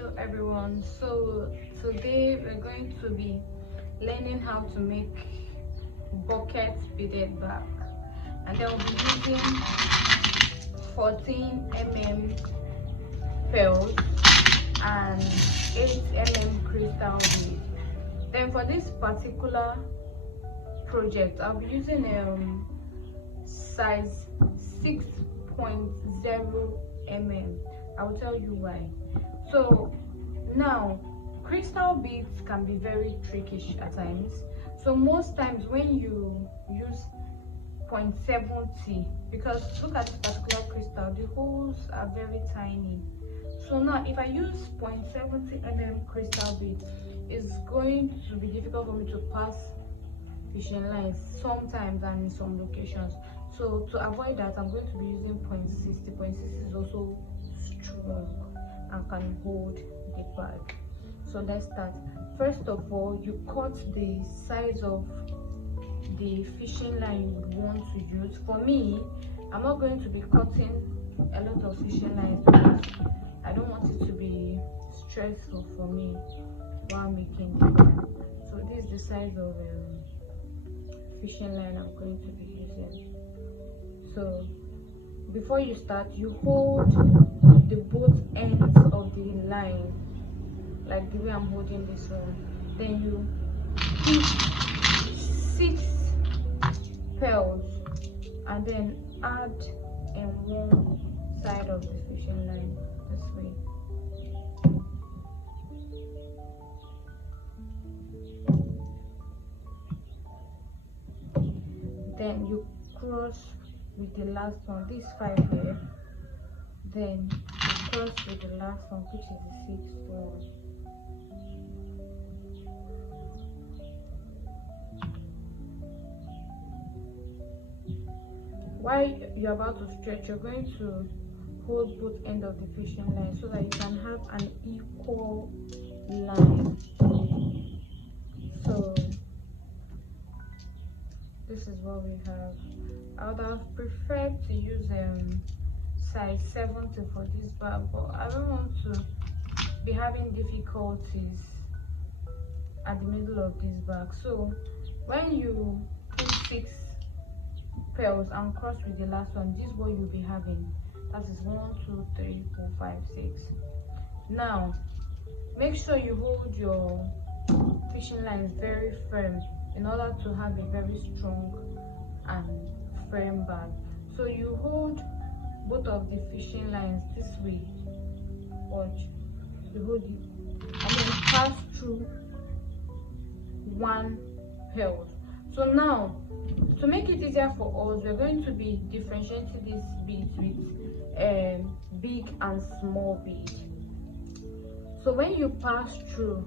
Hello everyone, so today we're going to be learning how to make bucket beaded bag, and then we'll be using 14 mm pearls and 8 mm crystal bead. Then for this particular project I'll be using size 6.0 mm. I will tell you why. So now, crystal beads can be very trickish at times. So most times when you use 0.70, because look at this particular crystal, the holes are very tiny. So now if I use 0.70 mm crystal bead, it's going to be difficult for me to pass fishing lines sometimes and in some locations. So to avoid that, I'm going to be using 0.60. 0.60 is also strong and can hold the bag. So let's start. First of all, you cut the size of the fishing line you would want to use. For me, I'm not going to be cutting a lot of fishing lines because I don't want it to be stressful for me while making the bag. So this is the size of fishing line I'm going to be using. So before you start, you hold the both ends of the line like the way I'm holding this one. Then you put 6 pearls and then add in one side of the fishing line this way. Then you cross with the last one, this 5 here. Then you cross with the last one, which is the 6th one. While you're about to stretch, you're going to hold both ends of the fishing line so that you can have an equal line. So this is what we have. I would have preferred to use size 70 for this bag, but I don't want to be having difficulties at the middle of this bag. So when you put 6 pearls and cross with the last one, this is what you'll be having. That is 1 2 3 4 5 6. Now make sure you hold your fishing lines very firm in order to have a very strong and firm bag. So you hold both of the fishing lines this way. Watch. You hold it and then pass through one pearl. So now, to make it easier for us, we're going to be differentiating these beads with big and small bead. So when you pass through,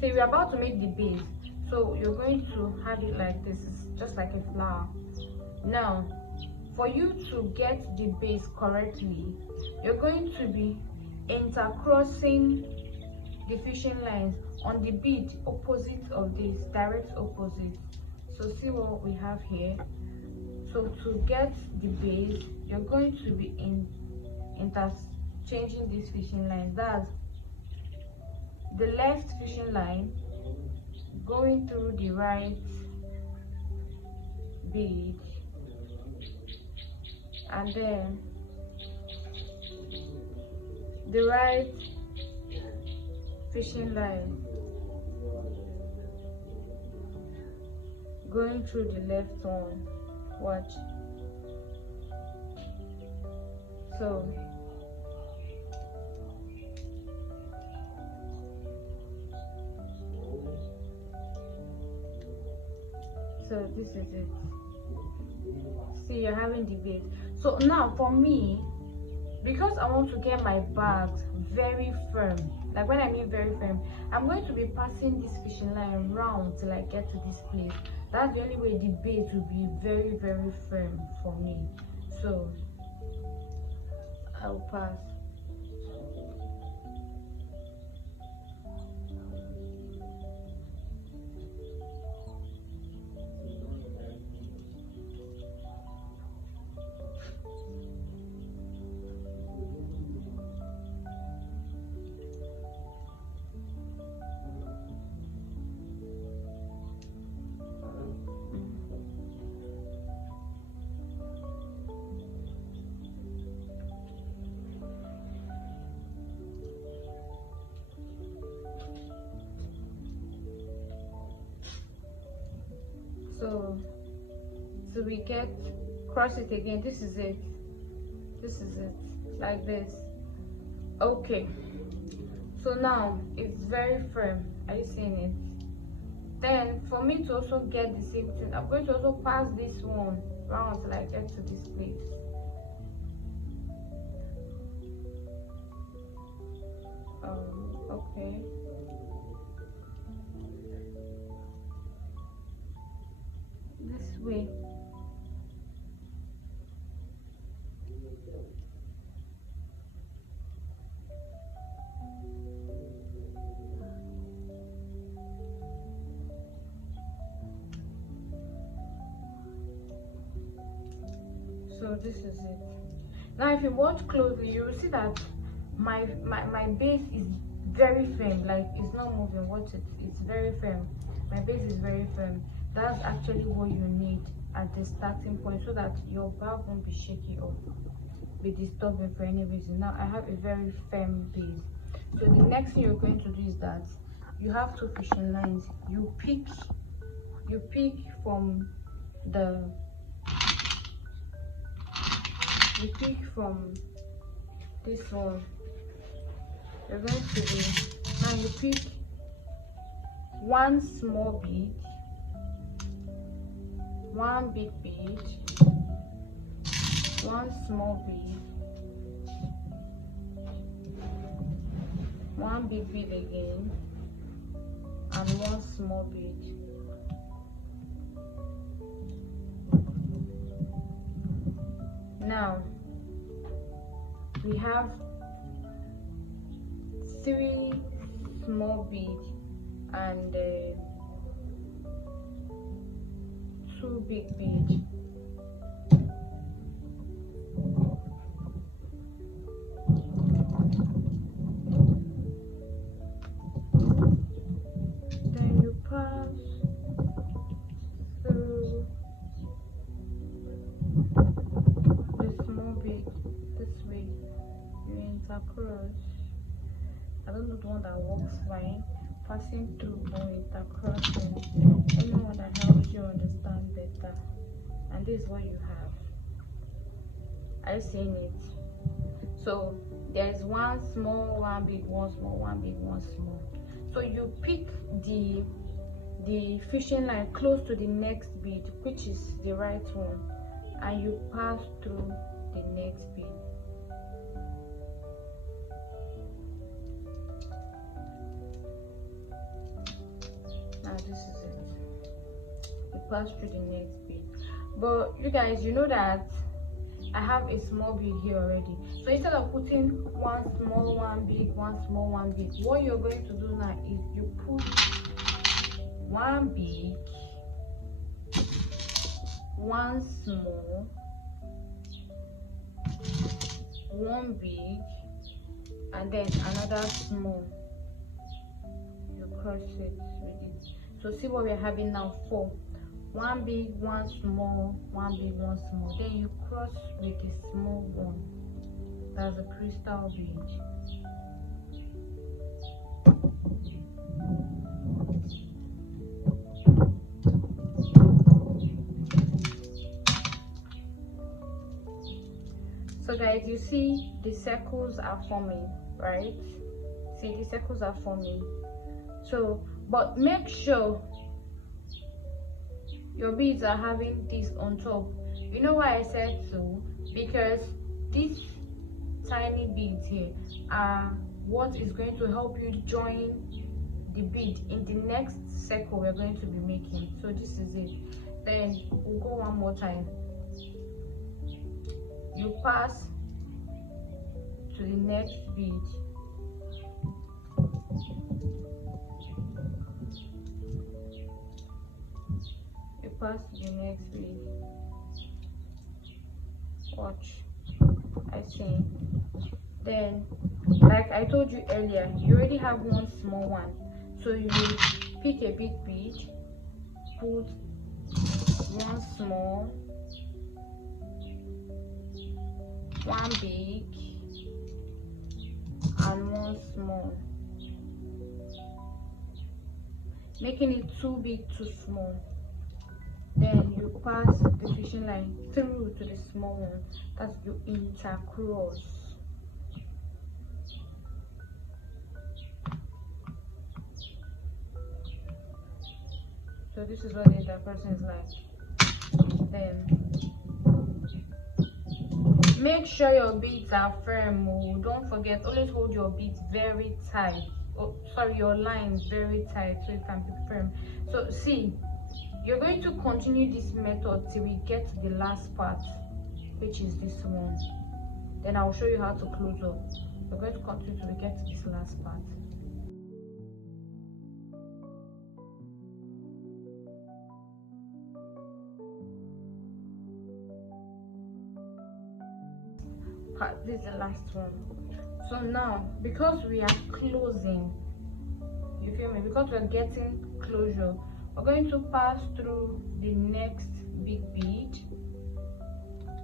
say we're about to make the base, so you're going to have it like this. It's just like a flower. Now for you to get the base correctly, you're going to be intercrossing the fishing lines on the bead opposite of this, direct opposite. So see what we have here. So to get the base, you're going to be interchanging these fishing lines. That's the left fishing line going through the right bead, and then the right fishing line going through the left one. Watch. So this is it. See, you're having the base. So now for me, because I want to get my bags very firm, like when I mean very firm, I'm going to be passing this fishing line around till I get to this place. That's the only way the base will be very, very firm for me. So I'll pass. So we get, cross it again. This is it, like this. Okay, so now it's very firm. Are you seeing it? Then for me to also get the same thing, I'm going to also pass this one round until I get to this place. Okay, this way. So this is it. Now if you watch closely, you will see that my base is very firm, like it's not moving. Watch it, it's very firm. My base is very firm. That's actually what you need at the starting point, so that your bag won't be shaky or be disturbing for any reason. Now I have a very firm base. So the next thing you're going to do is that you have two fishing lines. You pick from the this one. You're going to do, now you pick one small bead, one big bead, one small bead, one big bead again, and one small bead. Now we have 3 small beads and 2 big beads. Then you pass through the small bead this way. You intercross. I don't know the one that works fine, passing through or intercrossing. Anyone that helps you understand better. And this is what you have. Are you seeing it? So there's one small, one big, one small, one big, one small. So you pick the fishing line close to the next bead, which is the right one, and you pass through the next bead. Now this is it. You pass through the next bead. But you guys, you know that I have a small bead here already. So instead of putting one small, one big, one small, one big, what you're going to do now is you put one big, one small, one big, and then another small. You cross it with it. So see what we're having now: 4. One big, one small, one big, one small. Then you cross with the small one. That's a crystal bead. So guys, you see the circles are forming, right? See, the circles are forming. So, but make sure your beads are having this on top. You know why I said so? Because these tiny beads here are what is going to help you join the bead in the next circle we're going to be making. So this is it. Then we'll go one more time. You pass to the next bead. You pass to the next bead. Watch. I see. Then, like I told you earlier, you already have one small one. So you pick a big bead, put one small, one big, and one small, making it too big, too small. then you pass the fishing line through to the small one. That's you intercross. So this is what the intercrossing is like. Then make sure your beads are firm. Oh, don't forget, always hold your beads very tight. Oh, sorry, your lines very tight so it can be firm. So see, you're going to continue this method till we get to the last part, which is this one. Then I'll show you how to close up. We're going to continue till we get to this last part. This is the last one. So now, because we are closing, you feel me, because we're getting closure, we're going to pass through the next big bead.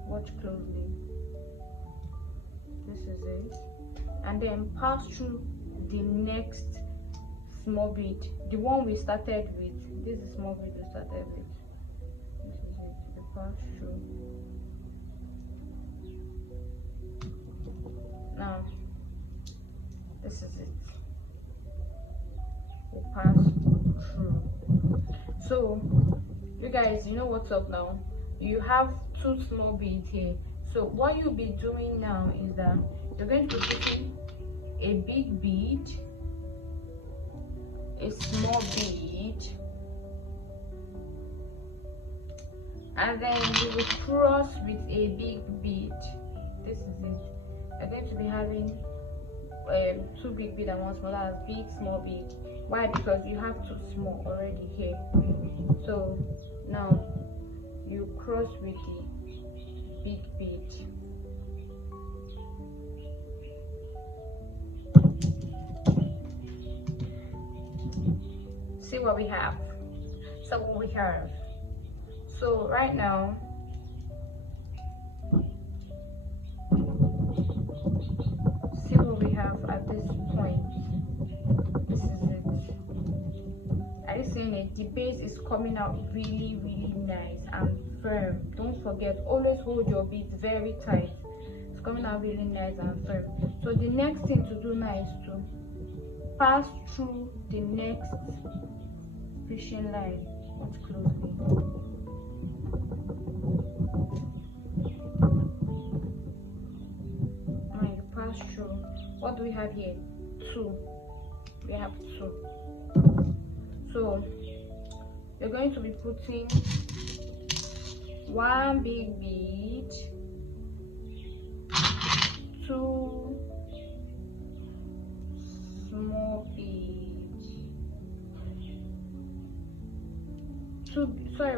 Watch closely. This is it. And then pass through the next small bead, the one we started with. This is small bead we started with. This is it. You pass through. Now this is it. We'll pass through. So you guys, you know what's up now. You have two small beads here. So what you'll be doing now is that you're going to be putting a big bead, a small bead, and then you will cross with a big bead. This is it. You're going to be having two big bead and one small. That's big, small bead. Why? Because you have two small already here. So now you cross with the big bead. See what we have. So what we have. So right now, see what we have at this point. This is it. Are you seeing it? The base is coming out really, really nice and firm. Don't forget, always hold your beads very tight. It's coming out really nice and firm. So the next thing to do now is to pass through the next fishing line. Watch closely. Now you pass through. What do we have here? Two. We have two. So you're going to be putting one big bead, two small beads,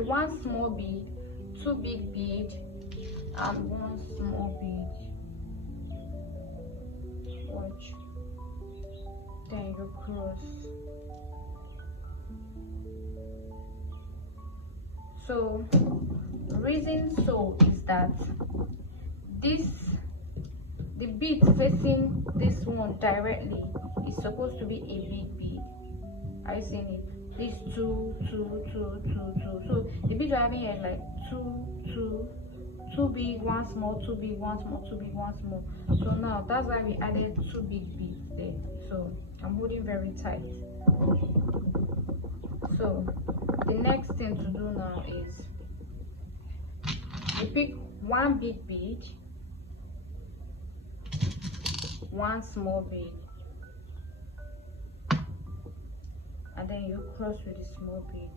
one small bead, two big bead, and one small bead. Watch. Then you cross. So the reason so is that the bead facing this one directly is supposed to be a big bead. Are you seeing it? This two. So the bead we're having here is like two big, one small, two big, one small, two big, one small. So now that's why we added two big beads there. So I'm holding very tight. So the next thing to do now is you pick one big bead, one small bead, and then you cross with the small bead.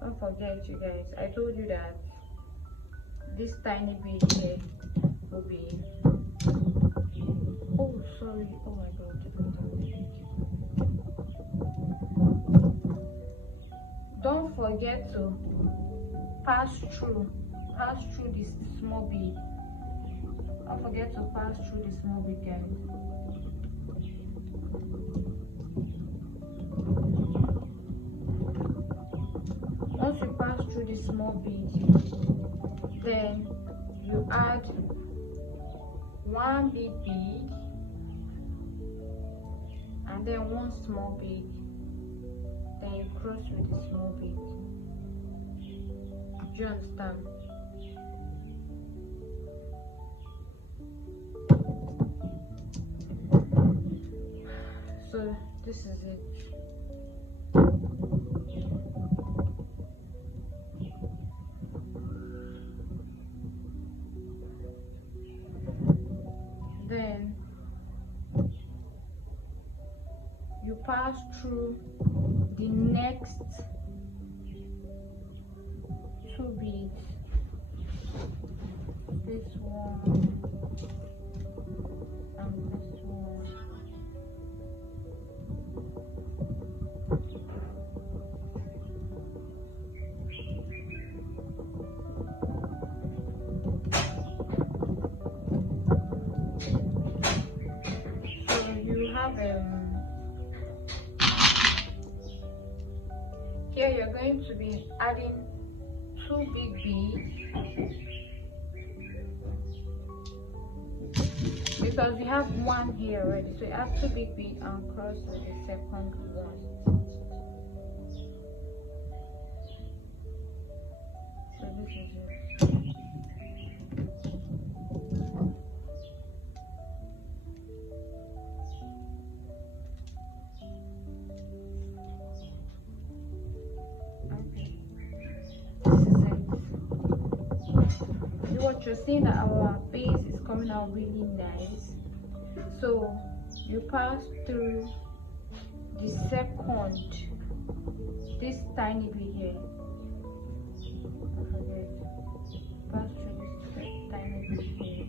Don't forget, you guys, I told you that this tiny bead here will be, oh sorry, oh my god, don't forget to pass through this small bead. Don't forget to pass through the small bead, guys. Once you pass through the small bead, then you add one big bead and then one small bead. Then you cross with the small bead. Do you understand? So this is it. Then you pass through the next 2 beads. This one and this one. So you have here you're going to be adding 2 big beads, because we have one here already, so you add 2 big beads and cross with the second one. So this is it. What you're seeing, that our base is coming out really nice. So you pass through the second, this tiny bit here. I forget. Pass through this tiny bit here.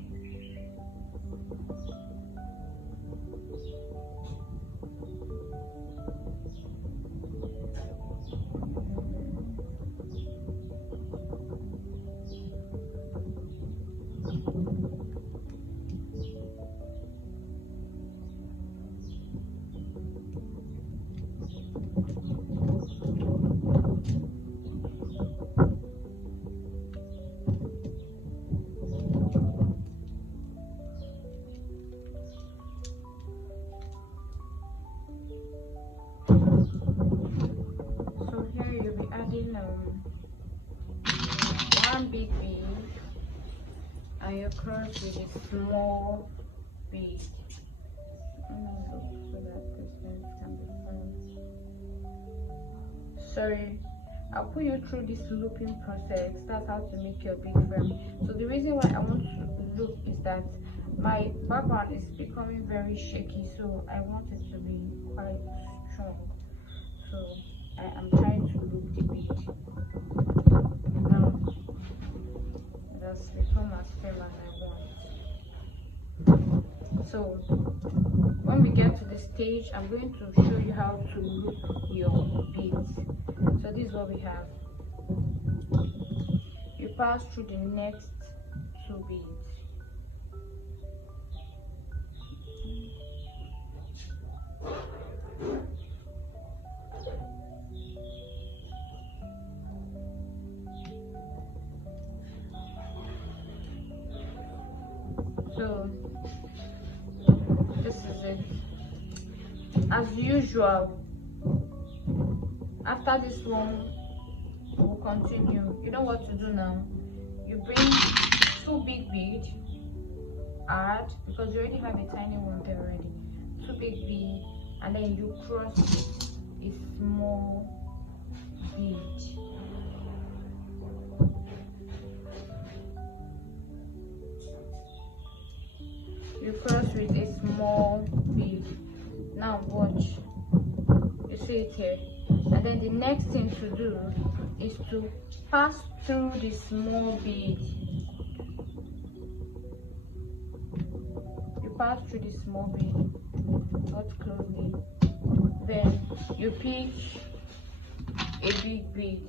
One big bead and you cross with a small bead. So that distance can be found. Sorry, I'll put you through this looping process. That's how to make your bead firm. So the reason why I want to loop is that my background is becoming very shaky, so I want it to be quite strong. So I am trying to loop the bead. Now that's become as firm as I want. So when we get to this stage, I'm going to show you how to loop your beads. So this is what we have. You pass through the next 2 beads. So this is it. As usual, after this one we'll continue. You know what to do now. You bring 2 big beads, add, because you already have a tiny one there already, 2 big beads, and then you cross a small bead. You cross with a small bead. Now watch, you see it here, and then the next thing to do is to pass through the small bead. You pass through the small bead, watch closely, then you pick a big bead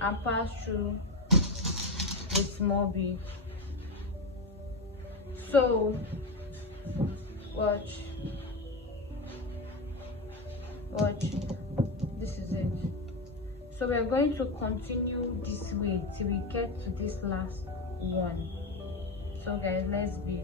and pass through the small bead. So watch, this is it. So we are going to continue this way till we get to this last one. So guys, let's bead.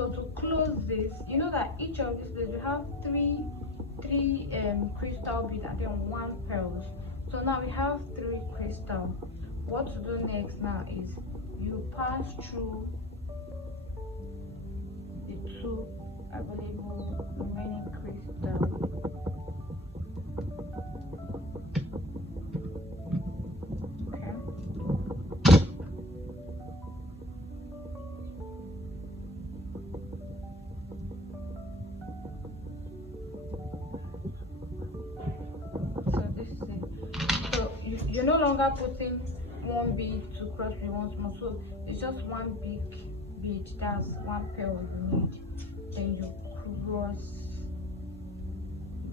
So to close this, you know that each of these you have three crystal beads and then one pearls. So now we have three crystal. What to do next now is you pass through the two available remaining crystals. You're no longer putting one bead to cross with one small, so it's just one big bead. That's one pearl you need. Then you cross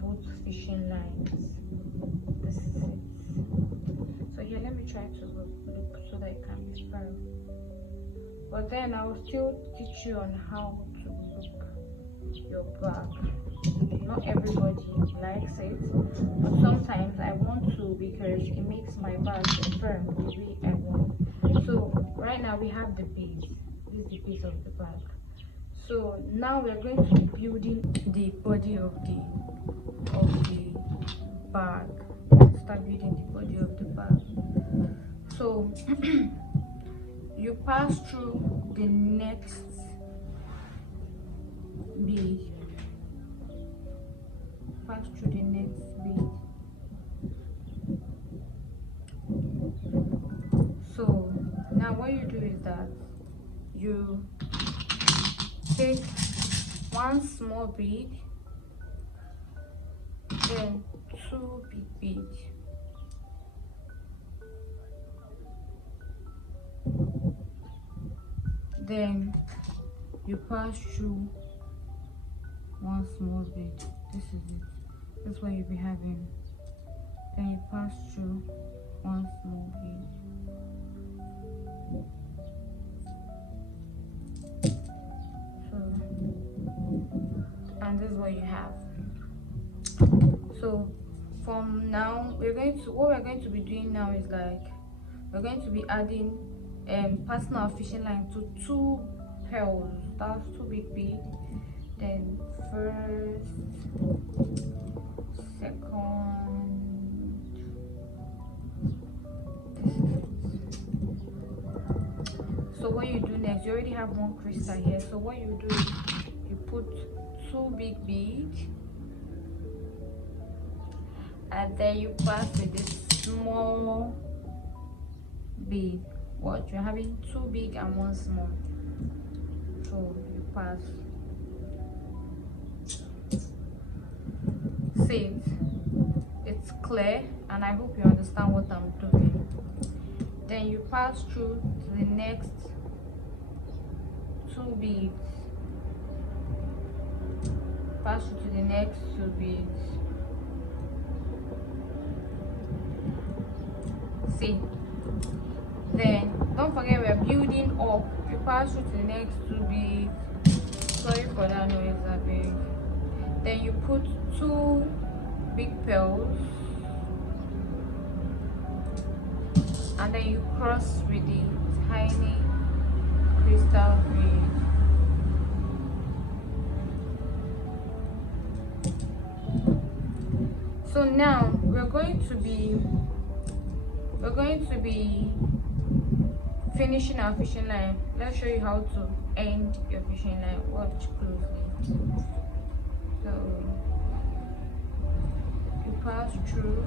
both fishing lines. This is it. So here, let me try to look so that it can be spiral. But then I will still teach you on how to look your bag. Not everybody likes it, but sometimes I want to because it makes my bag firm the way I want. So right now we have the base. This is the base of the bag. So now we are going to be building the body of the bag. Start building the body of the bag. So you pass through the next bead. Pass through the next bead. So now what you do is that you take one small bead, then two big beads. Then you pass through one small bead. This is it. That's what you'll be having. Then you pass through one small bead. So, and this is what you have. So from now, what we're going to be doing now is like we're going to be adding passing our fishing line to two pearls. That's two big beads. Then first, second, this is it. So what you do next, you already have one crystal here, so what you do is you put two big beads and then you pass with this small bead. What, you're having two big and one small, so you pass. See, it's clear, and I hope you understand what I'm doing. Then you pass through to the next two beads. Pass through to the next two beads. See, then don't forget we're building up. You pass through to the next two beads. Sorry for that noise, that big. Then you put two big pearls and then you cross with the tiny crystal bead. So now we're going to be finishing our fishing line. Let's show you how to end your fishing line. Watch closely. So you pass through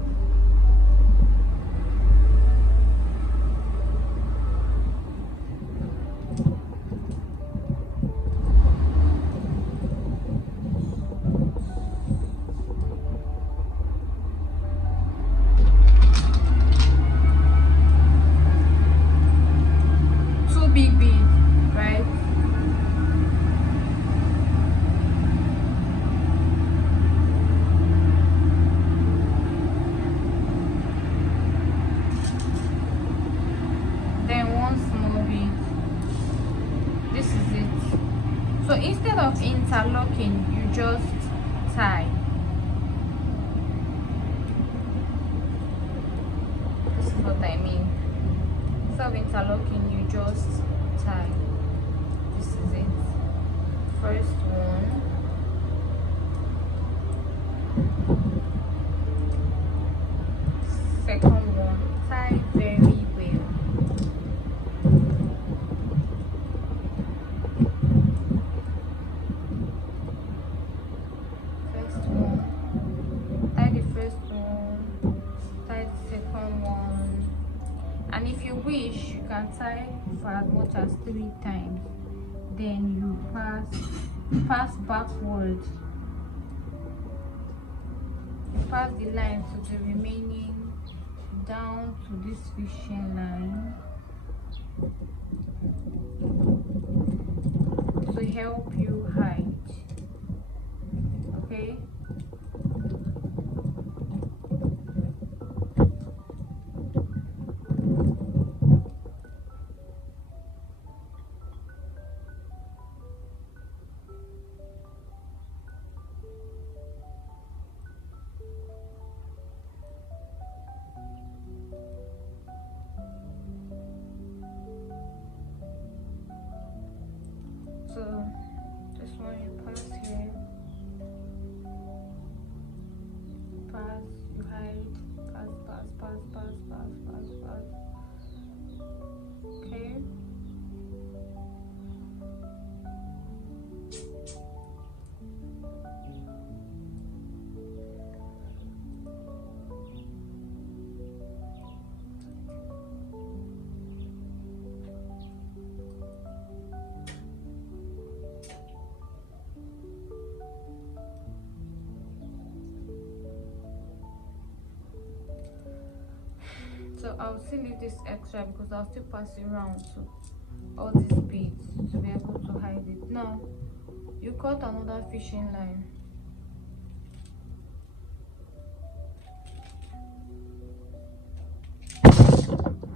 two big beads, right? So instead of interlocking, you just tie. This is what I mean. Instead of interlocking, you just tie. This is it. much as 3 times. Then you pass backwards. You pass the line to the remaining, down to this fishing line, to help you hide. Okay. So this one you pass here, pass, you hide, pass. Okay. So I'll still leave this extra because I'll still pass it around to all these beads to be able to hide it. Now you cut another fishing line.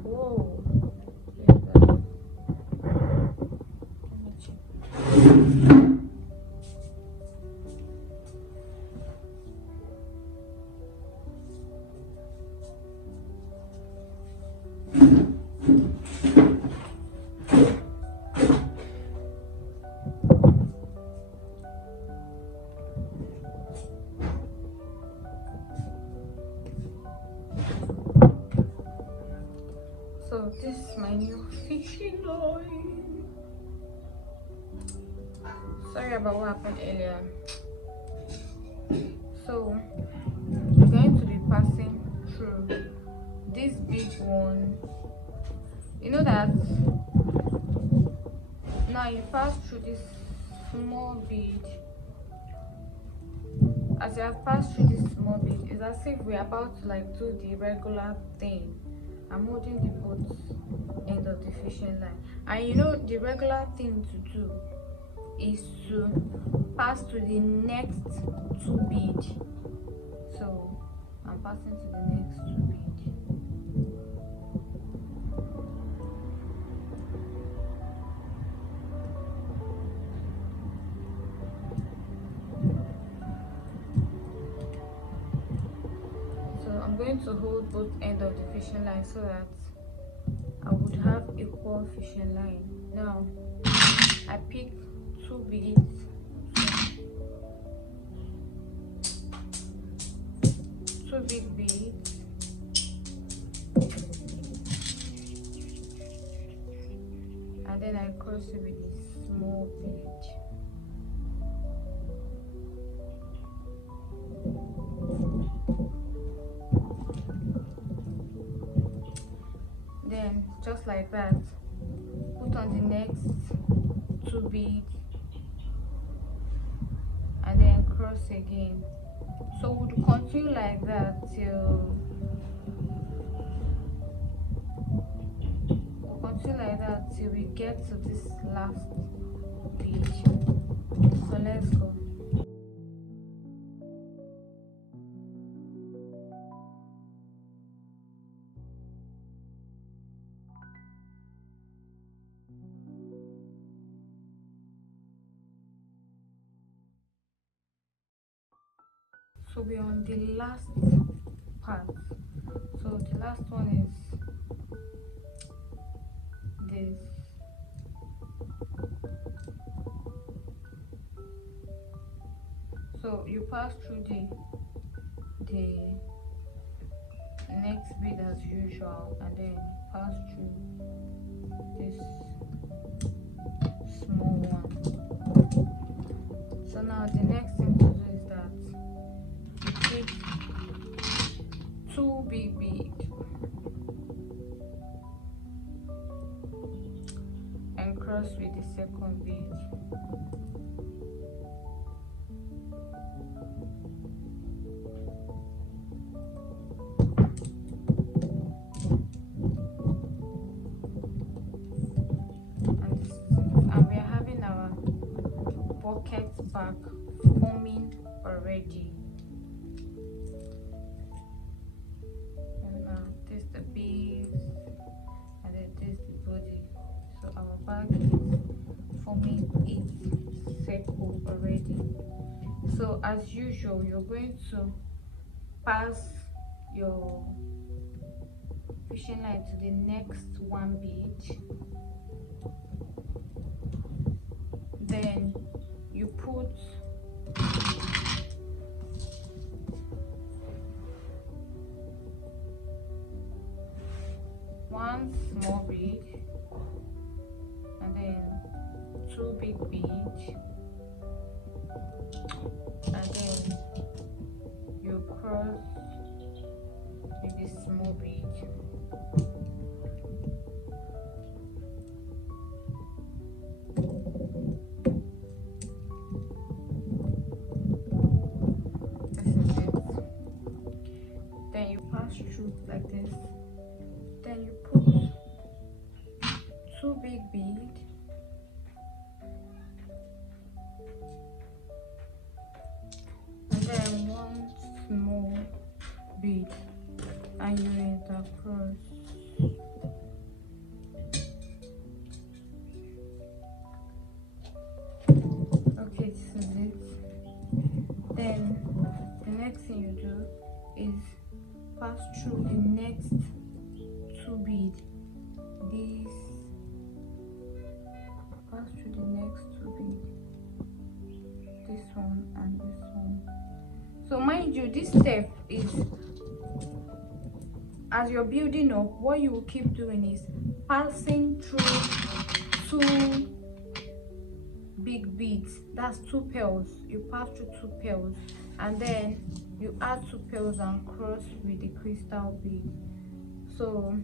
Whoa. So this is my new fishing line. Sorry about what happened earlier. So I'm going to be passing through this big one. You know that now you pass through this small bead. As you have passed through this small bead, it's as if we're about to like do the regular thing. I'm holding the both end of the fishing line, and you know the regular thing to do is to pass to the next 2 beads. So I'm passing to the next 2 beads. I'm going to hold both ends of the fishing line so that I would have equal fishing line. Now I pick 2 beads, 2 big beads, and then I cross it with a small bead. Then just like that, put on the next 2 beads and then cross again. So we'll continue like that till we get to this last bead. So let's go. So we're on the last part. So the last one is this. So you pass through the next bead as usual, and then pass through this small one. So now the next thing to do is that you take 2 big beads and cross with the second bead. And we are having our pocket back forming already. And now this is the base, and then this is the body. So our bag is forming its circle already. So as usual, you're going to pass your fishing line to the next one bead, then you put one small bead and then two big beads, and then you cross with this small bead. Then you pass through like this, then you put two big beads, and then one small bead, and you intercross. Okay, this is it. Then the next thing you do is pass through the next two beads. This, pass through the next two beads, this one and this one. So mind you, this step is, as you're building up, what you will keep doing is passing through two big beads. That's two pearls. You pass through two pearls, and then you add two pearls and cross with the crystal bead. So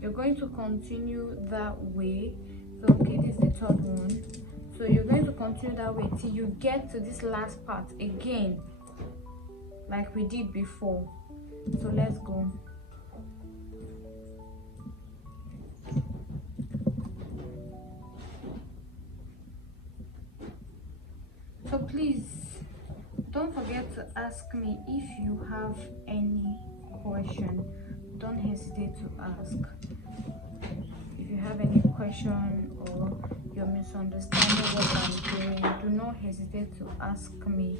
you're going to continue that way. So okay, this is the third one. So you're going to continue that way till you get to this last part again, like we did before. So let's go. So please don't forget to ask me if you have any question. Don't hesitate to ask. If you have any question or you're misunderstanding what I'm doing, do not hesitate to ask me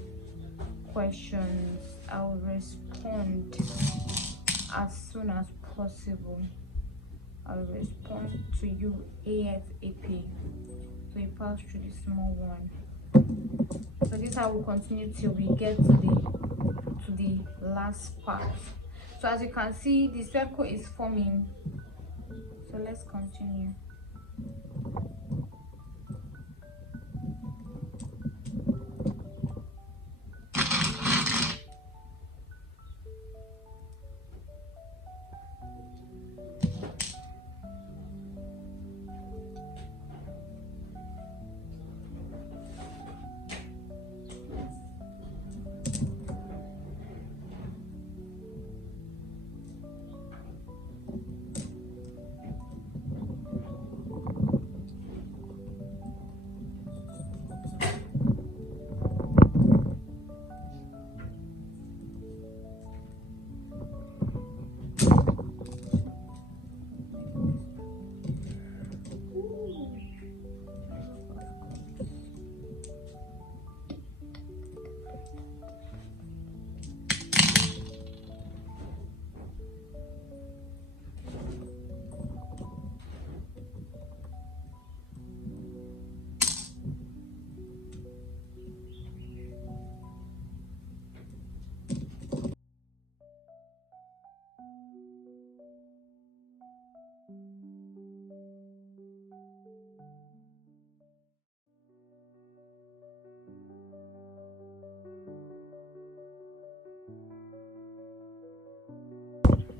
questions. I'll respond as soon as possible. I'll respond to you ASAP. So you pass through the small one. So this is how we'll continue till we get to the last part. So as you can see, the circle is forming. So let's continue.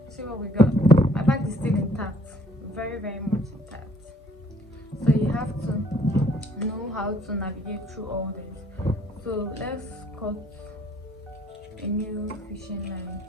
See what we got. My bag is still intact, very much intact. So you have know how to navigate through all this. So let's cut a new fishing line.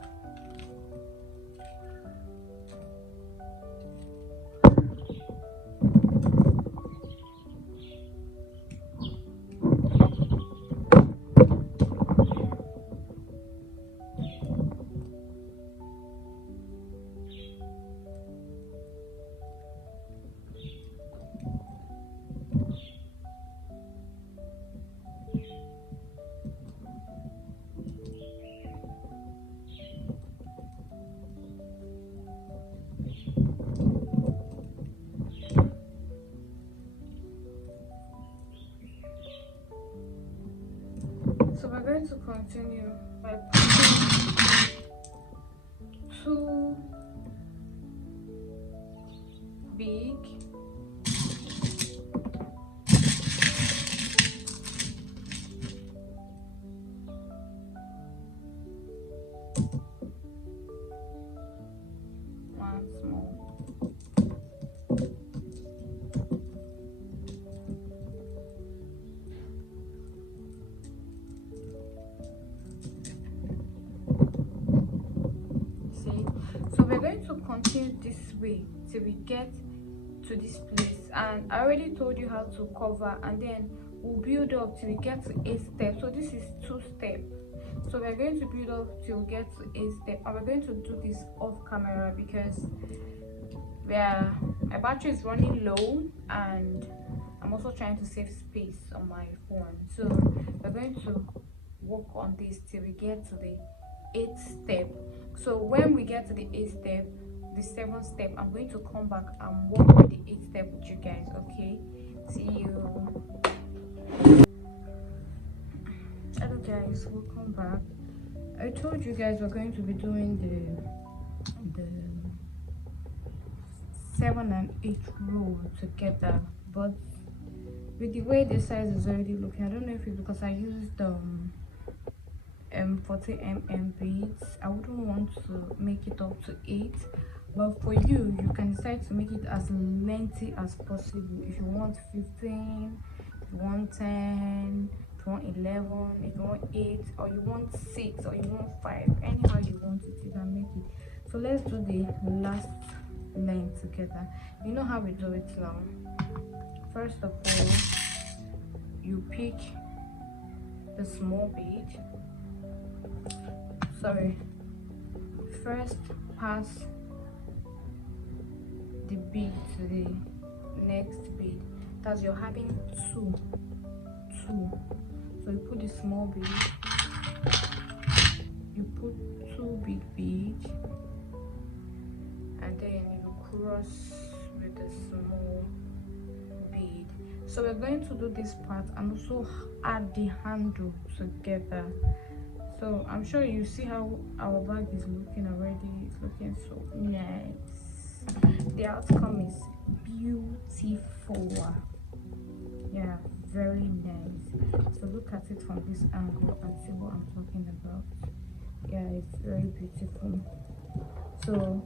So we're going to continue by putting two big one small. See, so we're going to continue this way till we get to this place, and I already told you how to cover, and then we'll build up till we get to 8 steps. So this is 2 steps, so we're going to build up till we get to 8 steps, and we're going to do this off camera because my battery is running low and I'm also trying to save space on my phone. So we're going to work on this till we get to the 8th step. So when we get to the 8th step, the 7th step, I'm going to come back and work with the 8th step with you guys. Okay, see you. Hello guys, welcome back. I told you guys we're going to be doing the 7 and 8 row together, but with the way the size is already looking, I don't know if it's because I used 40 mm beads. I wouldn't want to make it up to 8, but for you, you can decide to make it as lengthy as possible. If you want 15, if you want 10, if you want 11, if you want 8, or you want 6, or you want 5, anyhow you want it, you can make it. So let's do the last length together. You know how we do it now. First of all, you pick the small bead. First pass the bead to the next bead. That's you're having two. So you put the small bead, you put 2 big beads, and then you cross with the small bead. So we're going to do this part and also add the handle together. So I'm sure you see how our bag is looking already. It's looking so nice. The outcome is beautiful. Yeah, very nice. So look at it from this angle and see what I'm talking about. Yeah, it's very beautiful. So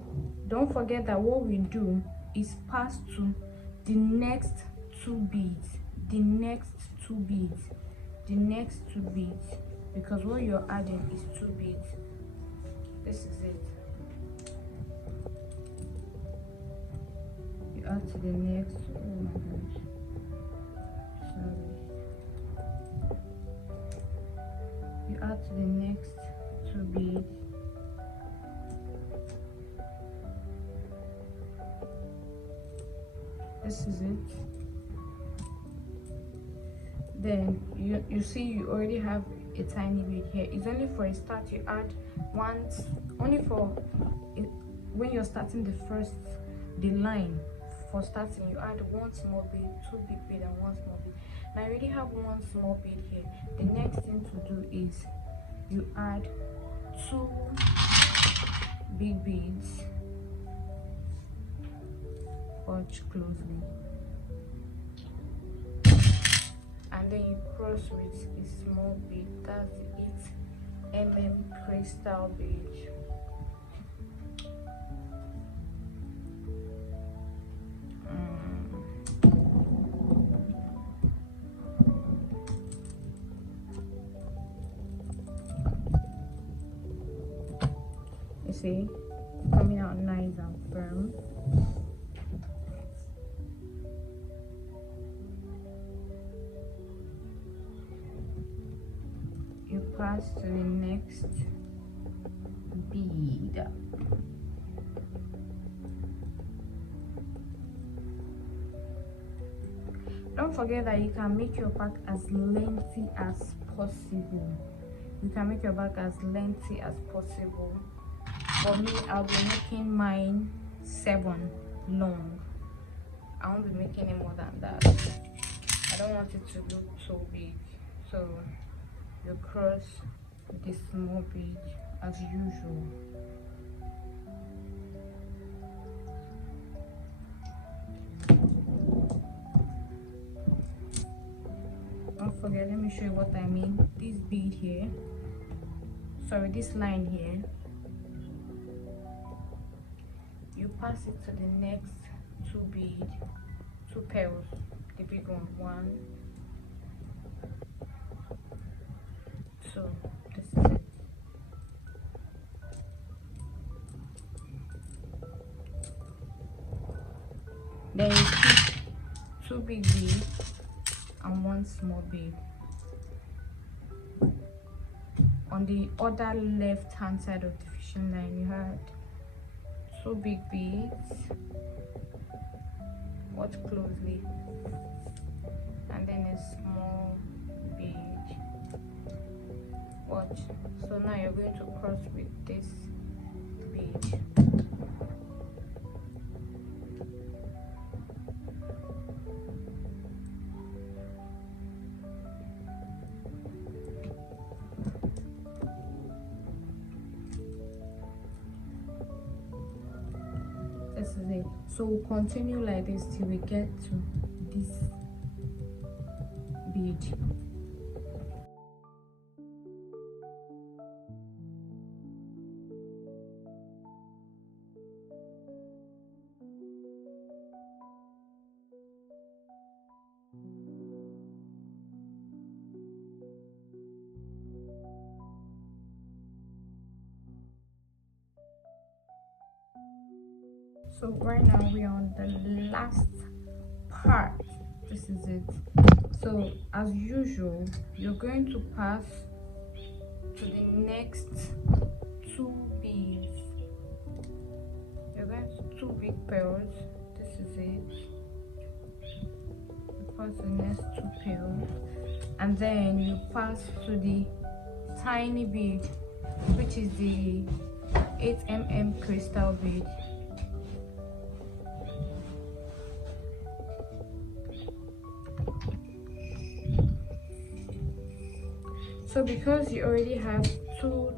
don't forget that what we do is pass to the next 2 beads, the next 2 beads, the next 2 beads, because what you're adding is 2 beads. This is it. You add to the next. Oh my gosh, sorry. You add to the next 2 beads. This is it. Then you see you already have a tiny bead here. It's only for a start. You add once, only for it, when you're starting the line. For starting, you add 1 small bead, 2 big bead, and 1 small bead. Now I already have 1 small bead here. The next thing to do is you add 2 big beads. Watch closely, and then you cross with a small bead. That's the 8 mm crystal bead. see, coming out nice and firm. You pass to the next bead. Don't forget that you can make your back as lengthy as possible. You can make your back as lengthy as possible. For me, I'll be making mine 7 long. I won't be making any more than that. I don't want it to look so big. So you cross this small bead as usual. Don't forget, let me show you what I mean. This bead here, sorry, this line here, you pass it to the next 2 bead, 2 pearls, the big one, 1, 2. This is it. Then you keep 2 big beads and 1 small bead. On the other left hand side of the fishing line, you had 2 big beads. Watch closely, and then a small bead. Watch. So now you're going to cross with this bead. This is it. So we'll continue like this till we get to this bead. So right now we are on the last part. This is it. So as usual, you're going to pass to the next 2 beads. You're going to 2 big pearls. This is it. You pass the next 2 pearls, and then you pass to the tiny bead, which is the 8mm crystal bead. So because you already have two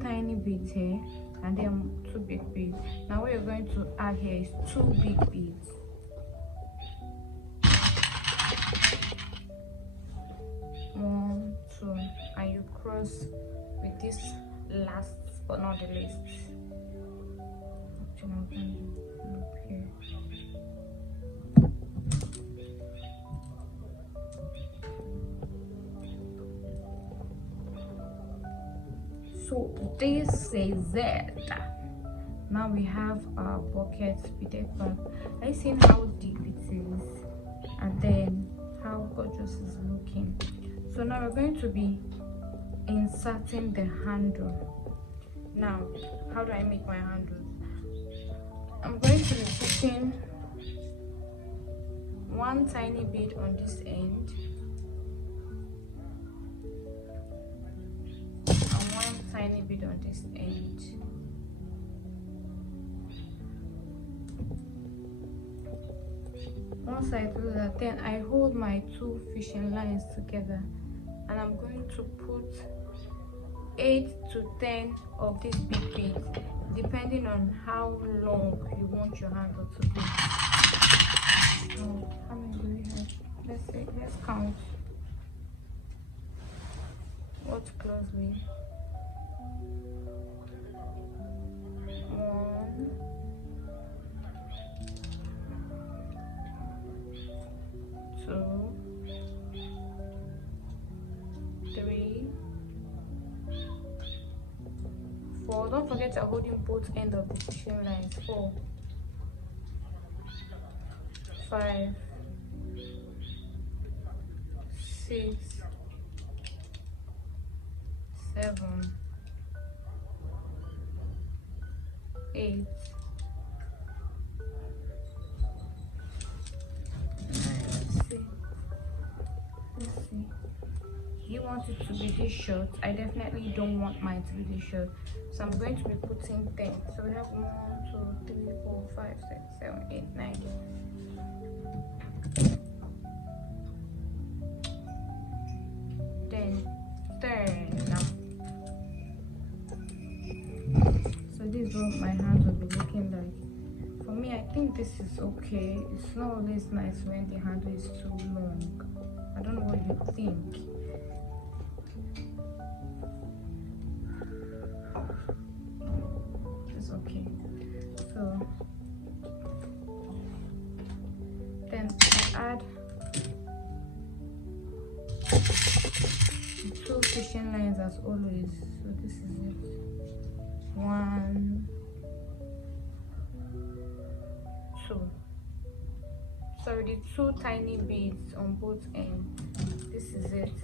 tiny beads here and then 2 big beads, now what you're going to add here is 2 big beads. One, 2, and you cross with this last but not the least. Actually, I'm going to look here. So this is it. Now we have our bucket beaded back. Are you seeing how deep it is, and then how gorgeous it's looking? So now we're going to be inserting the handle. Now, how do I make my handles? I'm going to be putting 1 tiny bead on this end and 1 tiny bead on this end. Once I do that, then I hold my 2 fishing lines together, and I'm going to put 8 to 10 of these big beads, depending on how long you want your handle to be. So how many do we have? Let's count. Watch closely. 1, 2, 3, don't forget to hold in both ends of the fishing lines. 4, 5, 6, 7, 8, 9. Let's see. You want it to be this short. I definitely don't want mine to be this short, so I'm going to be putting 10. So we have 1, 2, 3, 4, 5, 6, 7, 8, 9. 10. Turn now. So this is what my hands will be looking like. For me, I think this is okay. It's not always nice when the handle is too long. I don't know what you think. It's okay. So then I add 2 fishing lines as always. So this is it. 1, 2. Sorry, the 2 tiny beads on both ends. This is it.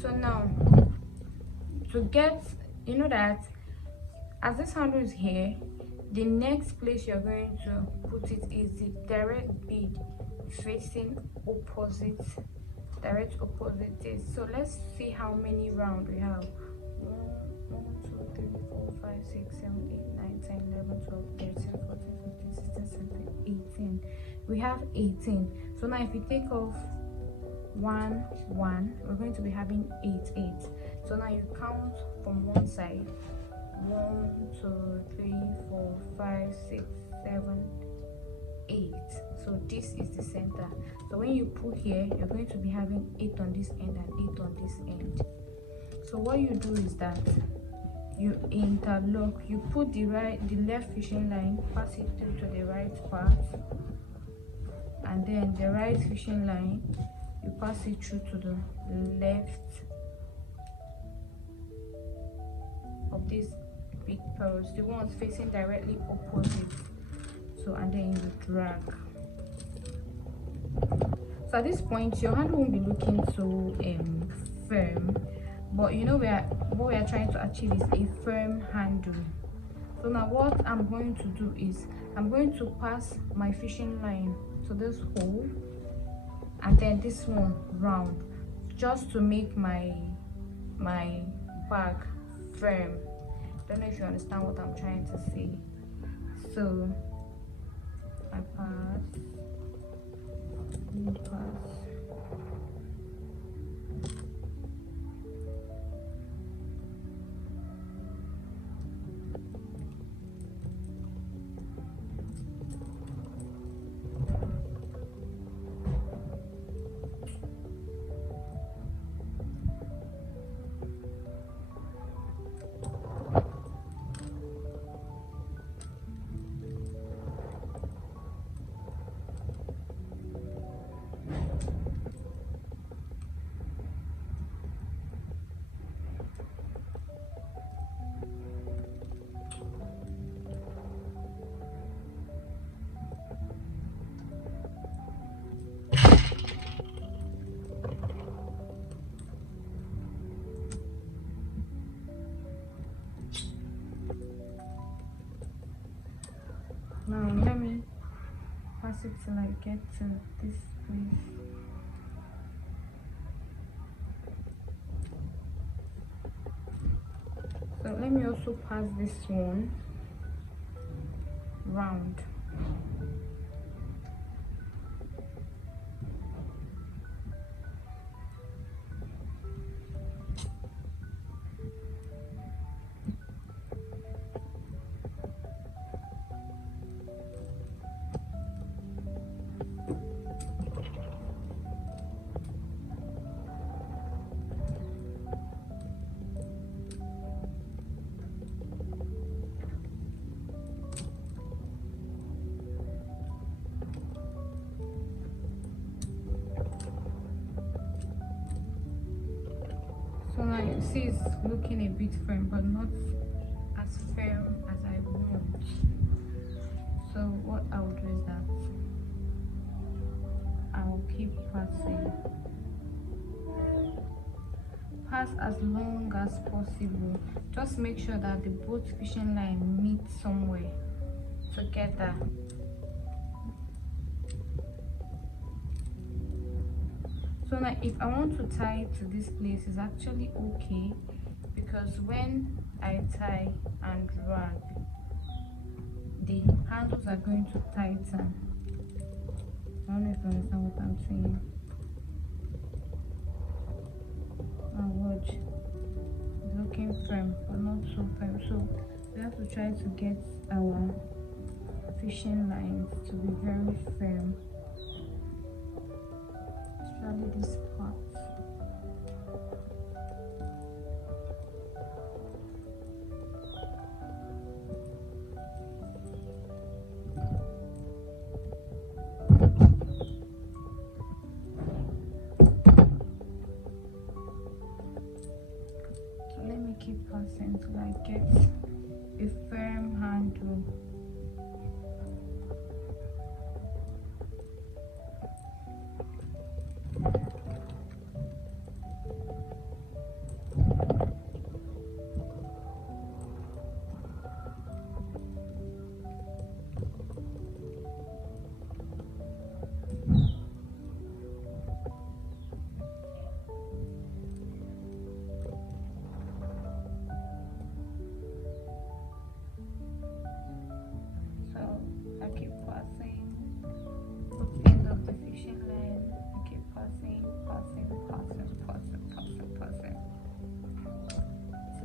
So now to get, you know that as this handle is here, the next place you're going to put it is the direct bead facing opposite, direct opposite this. So let's see how many round we have. 1, 2, 3, 4, 5, 6, 7, 8, 9, 10, 11, 12, 13, 14, 15, 16, 17, 18. We have 18. So now if you take off 1, 1, we're going to be having 8, 8. So now you count from one side. 1, 2, 3, 4, 5, 6, 7, 8. So this is the center. So when you put here, you're going to be having 8 on this end and 8 on this end. So what you do is that you interlock. You put the left fishing line, pass it through to the right part, and then the right fishing line, you pass it through to the left of this big pearls, the ones facing directly opposite. So and then you drag. So at this point your hand won't be looking so firm, but you know what we are trying to achieve is a firm handle. So now what I'm going to do is I'm going to pass my fishing line to this hole and then this one round, just to make my bag firm. Don't know if you understand what I'm trying to say. So I pass, you pass. Now let me pass it till I get to this place. So let me also pass this one round. So now you see it's looking a bit firm, but not as firm as I want. So what I'll do is that I'll keep passing. Pass as long as possible. Just make sure that the both fishing line meet somewhere together. So now if I want to tie it to this place, it's actually okay, because when I tie and drag, the handles are going to tighten. I don't know if you understand what I'm saying. Oh, watch, it's looking firm but not so firm, so we have to try to get our fishing lines to be very firm, especially this part. Keep passing till I get a firm handle.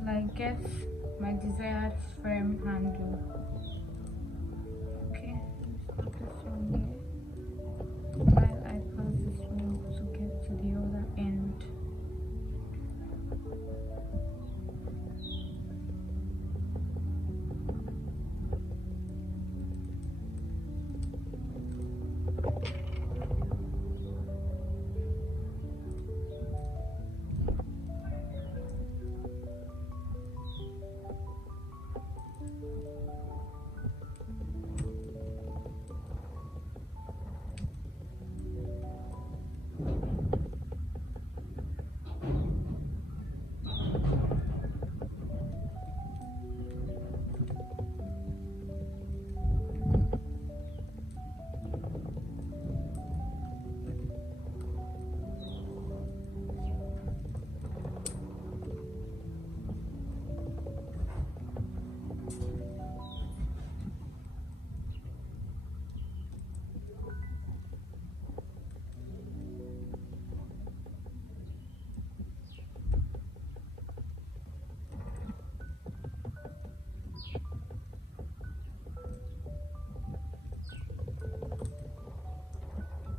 I get my desired firm handle. Okay, let's put this one here while I pass this one to get to the other end.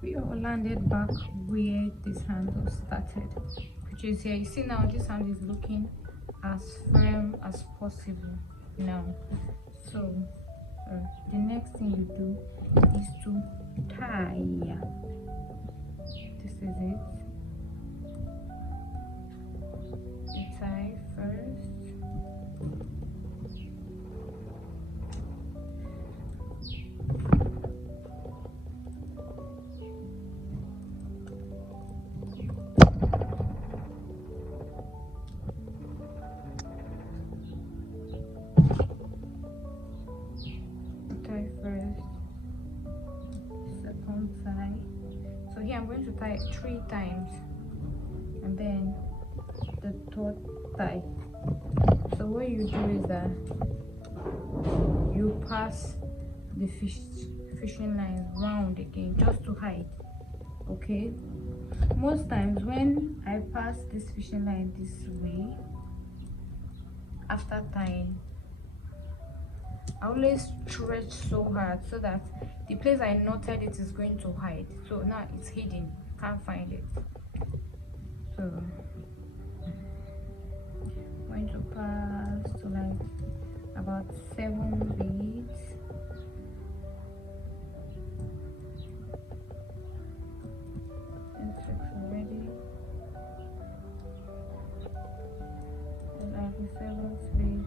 We all landed back where this handle started, which is here. You see now this hand is looking as firm as possible now. So the next thing you do is to tie. This is it. You tie first. So here I'm going to tie 3 times and then the third tie. So what you do is that you pass the fishing line round again just to hide. Okay, most times when I pass this fishing line this way after tying, I always stretch so hard so that the place I knotted it is going to hide. So now it's hidden, can't find it. So I'm going to pass to like about 7 beads. And 6 already. And I have the 7th bead.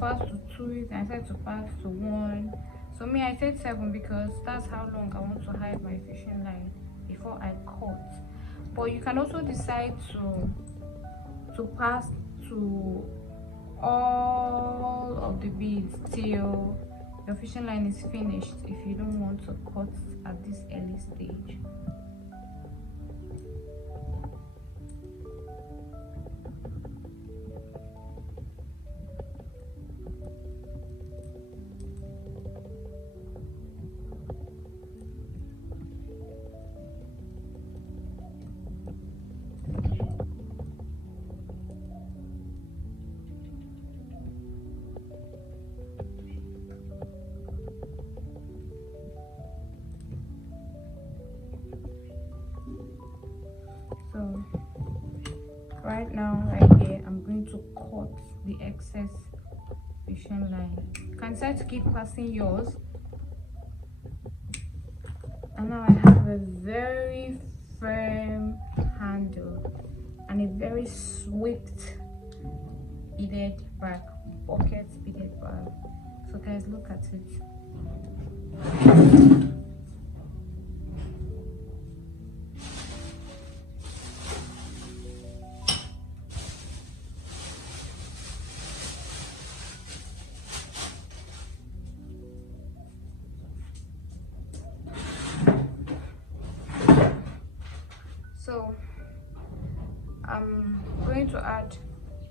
pass to 2, you can set to pass to 1. So me, I set 7 because that's how long I want to hide my fishing line before I cut. But you can also decide to pass to all of the beads till your fishing line is finished if you don't want to cut at this early stage. So right now, right here, I'm going to cut the excess fishing line. You can decide to keep passing yours. And now I have a very firm handle and a very swift beaded bag, pocket beaded bag. So guys, look at it. So I'm going to add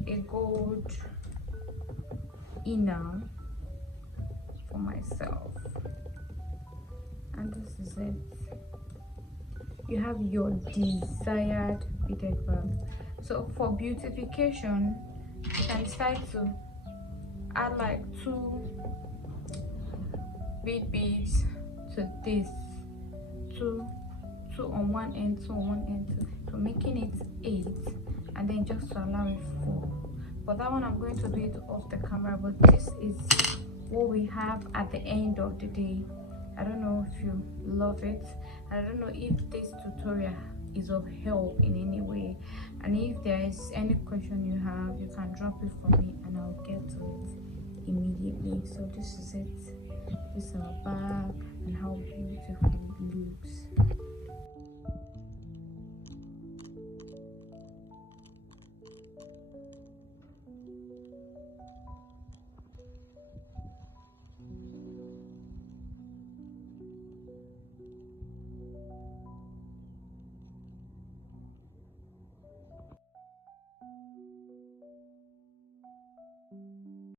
a gold inner for myself, and this is it. You have your desired beaded bag. So for beautification, you can decide to add like 2 beads to this, two on one end, 2 on one end, so making it 8, and then just to allow it 4. But that one I'm going to do it off the camera, but this is what we have at the end of the day. I don't know if you love it. I don't know if this tutorial is of help in any way, and if there is any question you have, you can drop it for me and I'll get to it immediately. So this is it. This is our bag and how beautiful it looks.